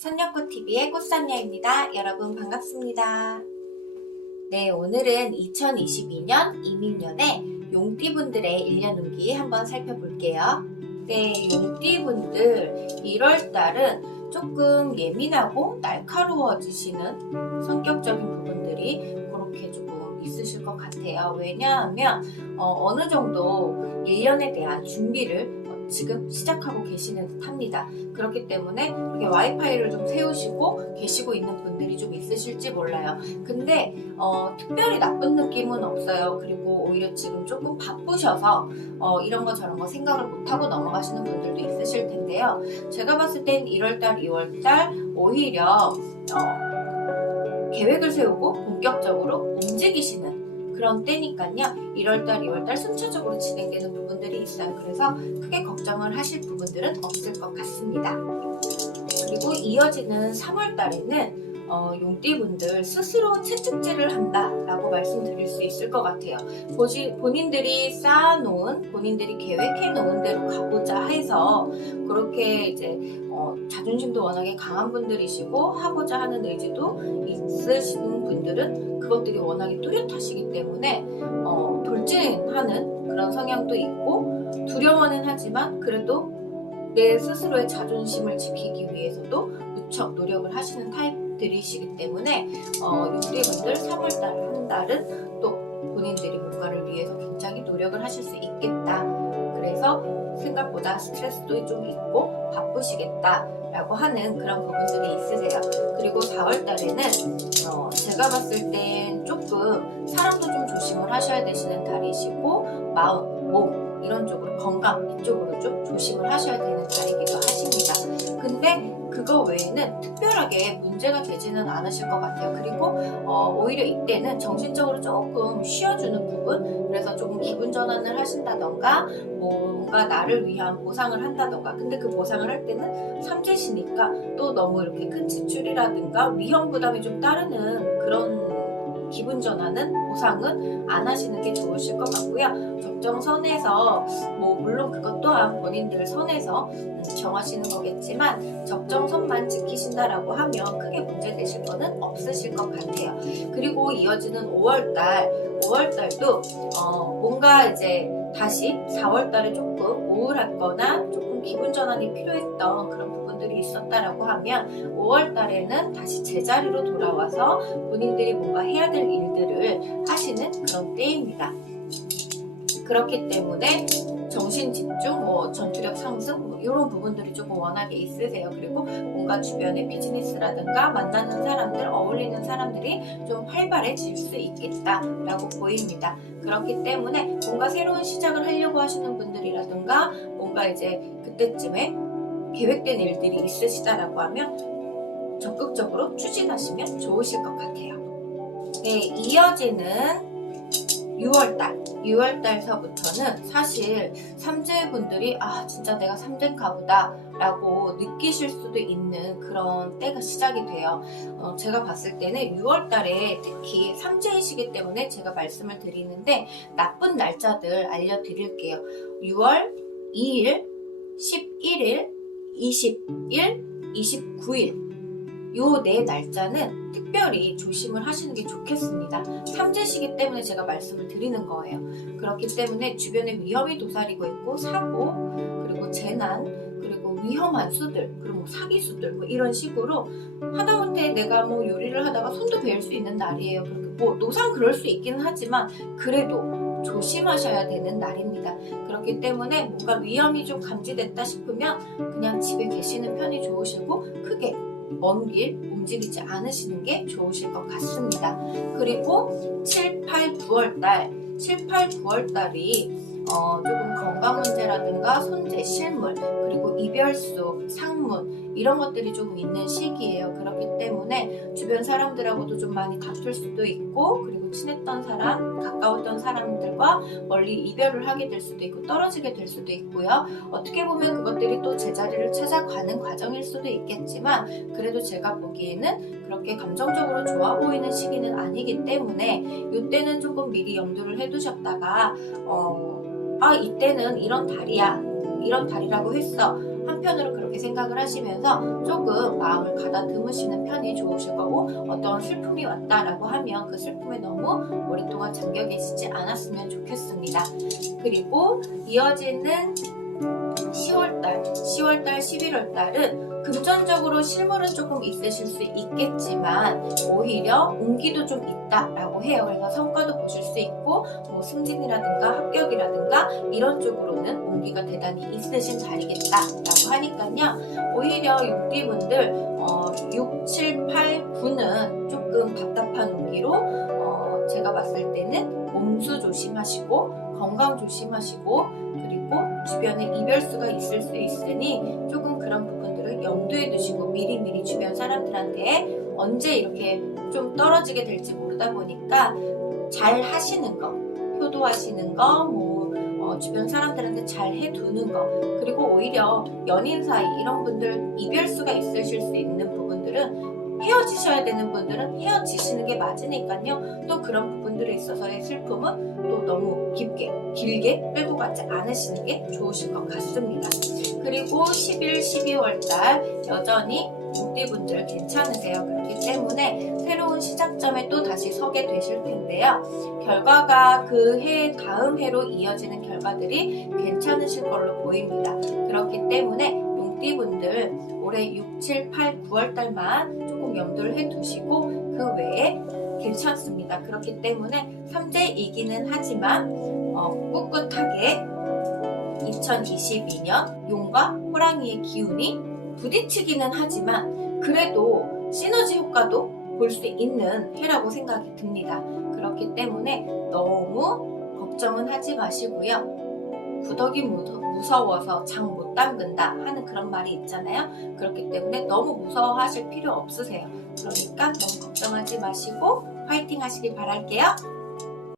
선녀꽃TV의 꽃선녀입니다. 여러분 반갑습니다. 네, 오늘은 2022년 이민년의 용띠분들의 1년 운기 한번 살펴볼게요. 네, 용띠분들 1월달은 조금 예민하고 날카로워지시는 성격적인 부분들이 그렇게 조금 있으실 것 같아요. 왜냐하면 어, 느 정도 1년에 대한 준비를 어, 지금 시작하고 계시는 듯 합니다. 그렇기 때문에 이렇게 와이파이를 좀 세우시고 계시고 있는 분들이 좀 있으실지 몰라요. 근데 어, 특별히 나쁜 느낌은 없어요. 그리고 오히려 지금 조금 바쁘셔서 어, 이런 거 저런 거 생각을 못 하고 넘어가시는 분들도 있으실 텐데요. 제가 봤을 땐 1월달, 2월달 오히려 어, 계획을 세우고 본격적으로 움직이시는 그런 때니까요. 1월달, 2월달 순차적으로 진행되는 부분들이 있어요. 그래서 크게 걱정을 하실 부분들은 없을 것 같습니다. 그리고 이어지는 3월달에는 어, 용띠분들 스스로 채찍질을 한다라고 말씀드릴 수 있을 것 같아요. 보시, 본인들이 쌓아놓은, 본인들이 계획해 놓은 대로 가고자 해서 그렇게 이제 어, 자존심도 워낙에 강한 분들이시고 하고자 하는 의지도 있으신 분들은 그것들이 워낙에 뚜렷하시기 때문에 어, 돌진하는 그런 성향도 있고 두려워는 하지만 그래도 내 스스로의 자존심을 지키기 위해서도 무척 노력을 하시는 타입 들이시기 때문에 어, 용띠분들 3월달 한 달은 또 본인들이 뭔가를 위해서 굉장히 노력을 하실 수 있겠다. 그래서 생각보다 스트레스도 좀 있고 바쁘시겠다라고 하는 그런 부분들이 있으세요. 그리고 4월 달에는 어, 제가 봤을 땐 조금 사람도 좀 조심을 하셔야 되시는 달이시고 마음, 몸 이런 쪽으로 건강 이쪽으로 좀 조심을 하셔야 되는 달이기도 하십니다. 근데 그거 외에는 특별하게 문제가 되지는 않으실 것 같아요. 그리고 어, 오히려 이때는 정신적으로 조금 쉬어주는 부분, 그래서 조금 기분 전환을 하신다던가, 뭔가 나를 위한 보상을 한다던가. 근데 그 보상을 할 때는 삼재시니까 또 너무 이렇게 큰 지출이라든가 위험 부담이 좀 따르는 그런 기분 전환은 보상은 안 하시는 게 좋으실 것 같고요. 적정선에서 뭐 물론 그것 또한 본인들 선에서 음, 정하시는 거겠지만 적정선만 지키신다라고 하면 크게 문제 되실 거는 없으실 것 같아요. 그리고 이어지는 5월달, 5월달도 어, 뭔가 이제 다시 4월 달에 조금 우울했거나 조금 기분 전환이 필요했던 그런 부분들이 있었다라고 하면 5월 달에는 다시 제자리로 돌아와서 본인들이 뭔가 해야 될 일들을 하시는 그런 때입니다. 그렇기 때문에 정신 집중, 뭐 전투력 상승 뭐 이런 부분들이 조금 워낙에 있으세요. 그리고 뭔가 주변의 비즈니스라든가 만나는 사람들, 어울리는 사람들이 좀 활발해질 수 있겠다라고 보입니다. 그렇기 때문에 뭔가 새로운 시작을 하려고 하시는 분들이라든가 뭔가 이제 그때쯤에 계획된 일들이 있으시다라고 하면 적극적으로 추진하시면 좋으실 것 같아요. 네, 이어지는 6월달, 6월달서부터는 사실 삼재분들이 아 진짜 내가 삼재인가 보다 라고 느끼실 수도 있는 그런 때가 시작이 돼요. 어, 제가 봤을 때는 6월달에 특히 삼재이시기 때문에 제가 말씀을 드리는데 나쁜 날짜들 알려드릴게요. 6월 2일, 11일, 20일, 29일 요 네 날짜는 특별히 조심을 하시는 게 좋겠습니다. 삼재시기 때문에 제가 말씀을 드리는 거예요. 그렇기 때문에 주변에 위험이 도사리고 있고 사고 그리고 재난 그리고 위험한 수들 그리고 뭐 사기 수들 뭐 이런 식으로 하다못해 내가 뭐 요리를 하다가 손도 베일 수 있는 날이에요. 그렇게 뭐 노상 그럴 수 있기는 하지만 그래도 조심하셔야 되는 날입니다. 그렇기 때문에 뭔가 위험이 좀 감지됐다 싶으면 그냥 집에 계시는 편이 좋으시고 크게 먼 길 움직이지 않으시는 게 좋으실 것 같습니다. 그리고 7, 8, 9월 달, 7, 8, 9월 달이 어, 조금 건강 문제라든가 손재, 실물, 그리고 이별수, 상문 이런 것들이 조금 있는 시기예요. 그렇기 때문에 주변 사람들하고도 좀 많이 다툴 수도 있고 그리고 친했던 사람, 가까웠던 사람들과 멀리 이별을 하게 될 수도 있고 떨어지게 될 수도 있고요. 어떻게 보면 그것들이 또 제자리를 찾아가는 과정일 수도 있겠지만 그래도 제가 보기에는 그렇게 감정적으로 좋아 보이는 시기는 아니기 때문에 이때는 조금 미리 염두를 해두셨다가 어, 아 이때는 이런 달이야 이런 달이라고 했어 한편으로 그렇게 생각을 하시면서 조금 마음을 가다듬으시는 편이 좋으실 거고 어떤 슬픔이 왔다라고 하면 그 슬픔에 너무 오랫동안 잠겨 계시지 않았으면 좋겠습니다. 그리고 이어지는 10월달, 10월달, 11월달은 금전적으로 실물은 조금 있으실 수 있겠지만 오히려 운기도 좀 있다라고 해요. 그래서 성과도 보실 수 있고 뭐 승진이라든가 합격이라든가 이런 쪽으로는 운기가 대단히 있으신 자리겠다라고 하니까요. 오히려 육띠분들 어, 6, 7, 8, 9는 조금 답답한 운기로 어, 제가 봤을 때는 몸수 조심하시고 건강 조심하시고 그리고 주변에 이별수가 있을 수 있으니 조금 그런 부분들을 염두에 두시고 미리미리 주변 사람들한테 언제 이렇게 좀 떨어지게 될지 모르다 보니까 잘 하시는 거, 효도하시는 거, 뭐 어, 주변 사람들한테 잘 해두는 거, 그리고 오히려 연인 사이 이런 분들 이별수가 있으실 수 있는 부분들은 헤어지셔야 되는 분들은 헤어지시는 게 맞으니까요. 또 그런 부분들에 있어서의 슬픔은 또 너무 깊게, 길게 끌고 가지 않으시는 게 좋으실 것 같습니다. 그리고 11, 12월 달 여전히 육띠분들 괜찮으세요. 그렇기 때문에 새로운 시작점에 또 다시 서게 되실 텐데요. 결과가 그 해 다음 해로 이어지는 결과들이 괜찮으실 걸로 보입니다. 그렇기 때문에 용띠분들 올해 6, 7, 8, 9월 달만 조금 염두를 해 두시고 그 외에 괜찮습니다. 그렇기 때문에 삼재이기는 하지만 어, 꿋꿋하게 2022년 용과 호랑이의 기운이 부딪히기는 하지만 그래도 시너지 효과도 볼 수 있는 해라고 생각이 듭니다. 그렇기 때문에 너무 걱정은 하지 마시고요. 구덕이 무- 무서워서 장 못 담근다 하는 그런 말이 있잖아요. 그렇기 때문에 너무 무서워하실 필요 없으세요. 그러니까 너무 걱정하지 마시고 화이팅 하시길 바랄게요.